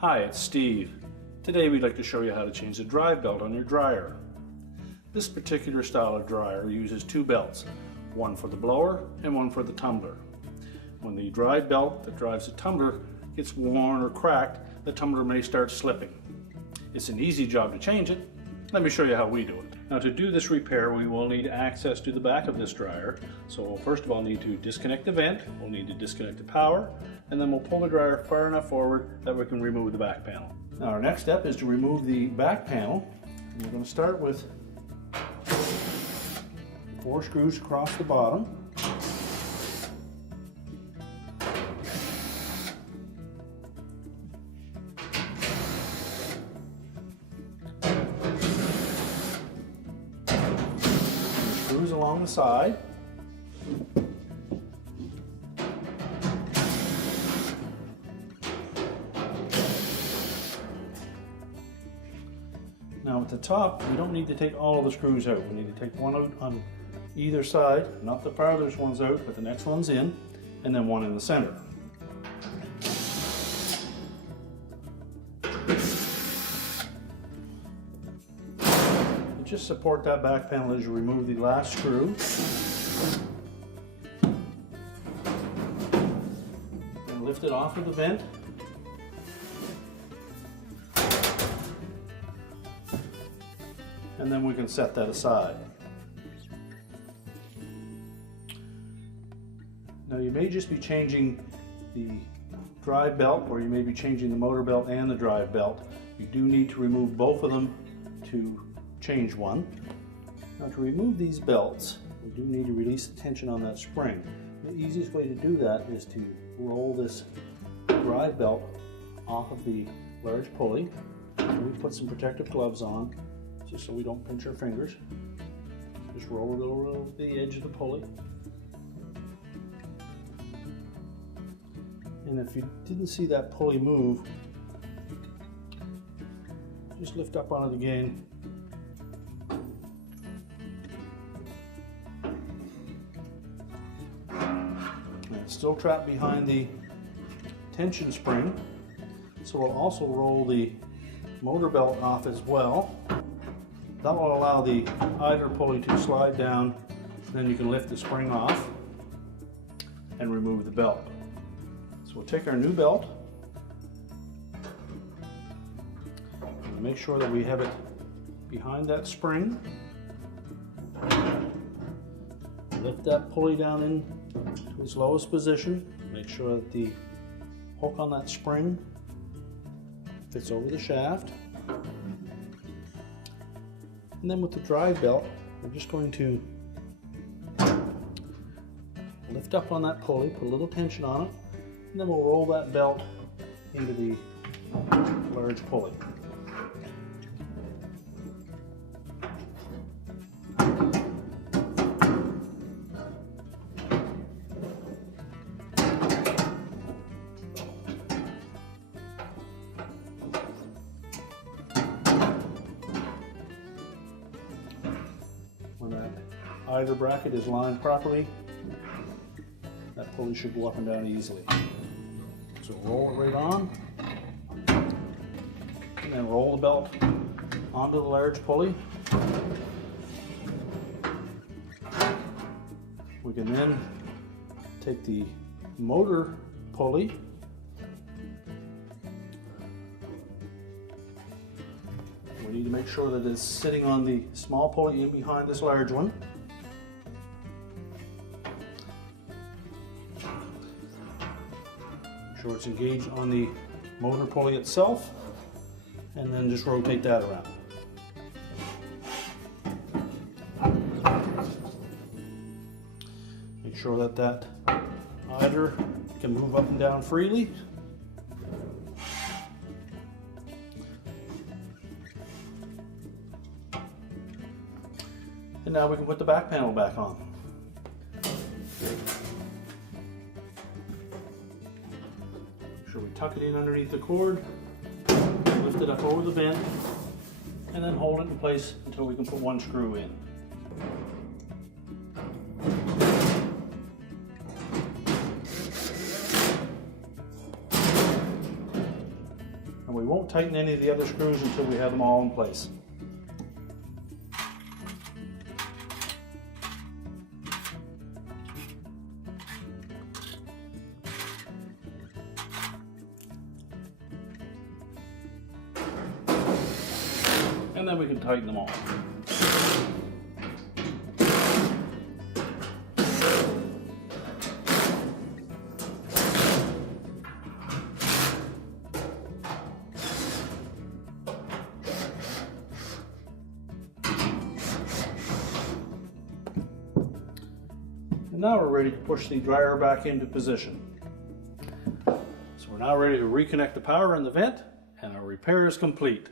Hi, it's Steve. Today we'd like to show you how to change the drive belt on your dryer. This particular style of dryer uses two belts, one for the blower and one for the tumbler. When the drive belt that drives the tumbler gets worn or cracked, the tumbler may start slipping. It's an easy job to change it. Let me show you how we do it. Now, to do this repair, we will need access to the back of this dryer. So we'll first of all need to disconnect the vent, we'll need to disconnect the power, and then we'll pull the dryer far enough forward that we can remove the back panel. Now our next step is to remove the back panel. We're going to start with 4 screws across the bottom. Screws along the side. Now at the top, we don't need to take all of the screws out. We need to take one out on either side, not the farthest one's out, but the next one's in, and then one in the center. Just support that back panel as you remove the last screw. And lift it off of the vent. And then we can set that aside. Now you may just be changing the drive belt, or you may be changing the motor belt and the drive belt. You do need to remove both of them to change one. Now to remove these belts, we do need to release the tension on that spring. The easiest way to do that is to roll this drive belt off of the large pulley. And we put some protective gloves on just so we don't pinch our fingers. Just roll it over the edge of the pulley. And if you didn't see that pulley move, just lift up on it again. It's still trapped behind the tension spring, so we'll also roll the motor belt off as well. That will allow the idler pulley to slide down, and then you can lift the spring off and remove the belt. So we'll take our new belt and make sure that we have it behind that spring. Lift that pulley down in to its lowest position. Make sure that the hook on that spring fits over the shaft. And then with the drive belt, we're just going to lift up on that pulley, put a little tension on it, and then we'll roll that belt into the large pulley. When that idler bracket is lined properly, that pulley should go up and down easily. So roll it right on, and then roll the belt onto the large pulley. We can then take the motor pulley we need to make sure that it's sitting on the small pulley in behind this large one. Make sure it's engaged on the motor pulley itself, and then just rotate that around. Make sure that that idler can move up and down freely. And now we can put the back panel back on. Make sure we tuck it in underneath the cord, lift it up over the vent, and then hold it in place until we can put one screw in. And we won't tighten any of the other screws until we have them all in place. And then we can tighten them all. And now we're ready to push the dryer back into position. So we're now ready to reconnect the power in the vent, and our repair is complete.